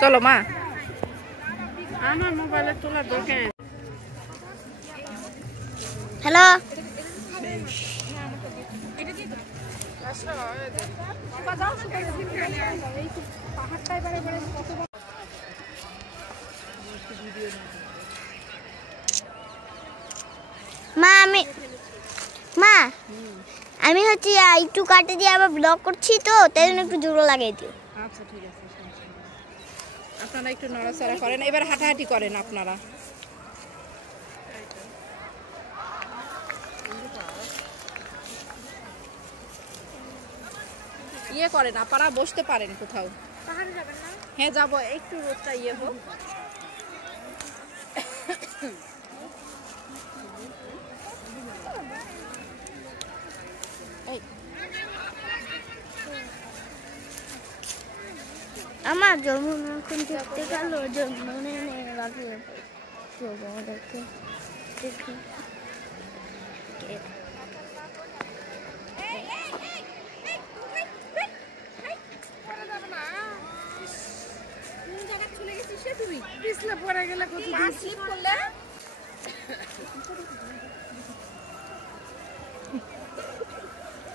চলো মা, আমার মোবাইলে তোলা দরকার। হ্যালো, আমি হচ্ছে একটু কাটে দিয়ে আবার ব্লক করছি, তো তাই জন্য একটু জোরে লাগিয়ে দিও। আচ্ছা ঠিক আছে, আপনারা একটু নড়াচড়া করেন, এবার হাঁটাহাঁটি করেন আপনারা। ইয়ে করেন আপনারা, বসতে পারেন কোথাও। পাহাড়ে যাবেন না? হ্যাঁ যাবো, একটু রোদটা ইয়ে হোক। আমার যমুনা এখন দেখতে গেল, যমুনে লাগে দেখে দেখে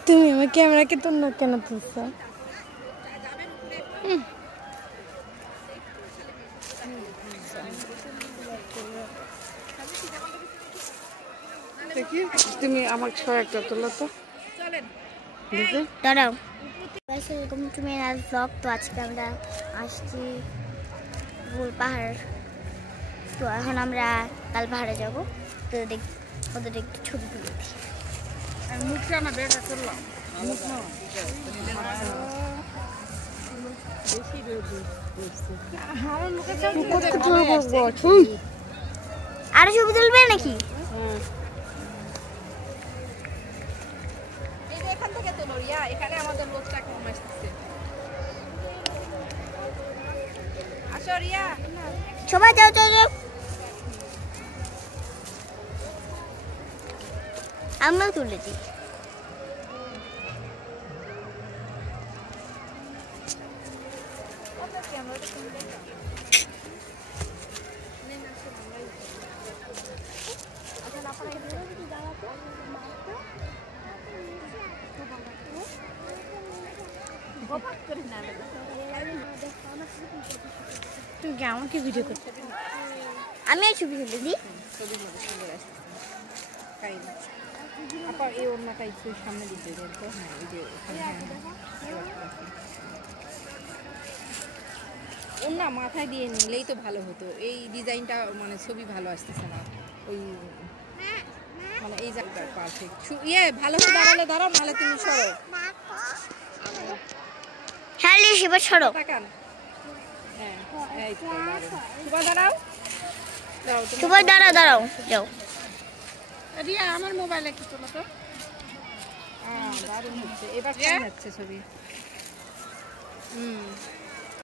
তুমি আমার ক্যামেরাকে তো না কেন তুলছো? দেখি তুমি আমাকে একটা তোলো তো। দাঁড়াও, ওয়েলকাম টু মাই ব্লগ। তো আজকে আমরা আসছি পাহাড়, তো এখন আমরা কাল পাহাড়ে যাবো, তো ওদের একটু ছবি তুলে দিই। মুখটা না দেখা করলাম, আরো ছবি তুলবে নাকি? এখান থেকে তো রিয়া, এখানে আমাদের রোদটা কম আসছে। আসো রিয়া, সবাই যাও যাও যাও, আমরা তুলে দিই। তুমি কি আমাকে ভিডিও করতে? আমি এই ছবি তুলে দিই। ছবি সুন্দর আসছে। আপা এই ওড়নাটা একটু সামনে দিতে দেন তো। হ্যাঁ এই যে ওড়না মাথায় দিয়ে নিলেই তো ভালো হতো। এই ডিজাইনটা মানে ছবি ভালো আসতেছে না, ওই মানে এই জায়গাটা পারফেক্ট। ইয়ে ভালো করে দাঁড়ালে দাঁড়াও, নাহলে তুমি সরো। হ্যাঁ লিশিবা ছড়ো। তাকান, হ্যাঁ এই তো সুবা দাঁড়াও, সবাই দাঁড়াও দাঁড়াও যাও। রিয়া আমার মোবাইলে একটু তোলো তো। দারুণ হচ্ছে, এবার কেমন হচ্ছে ছবি?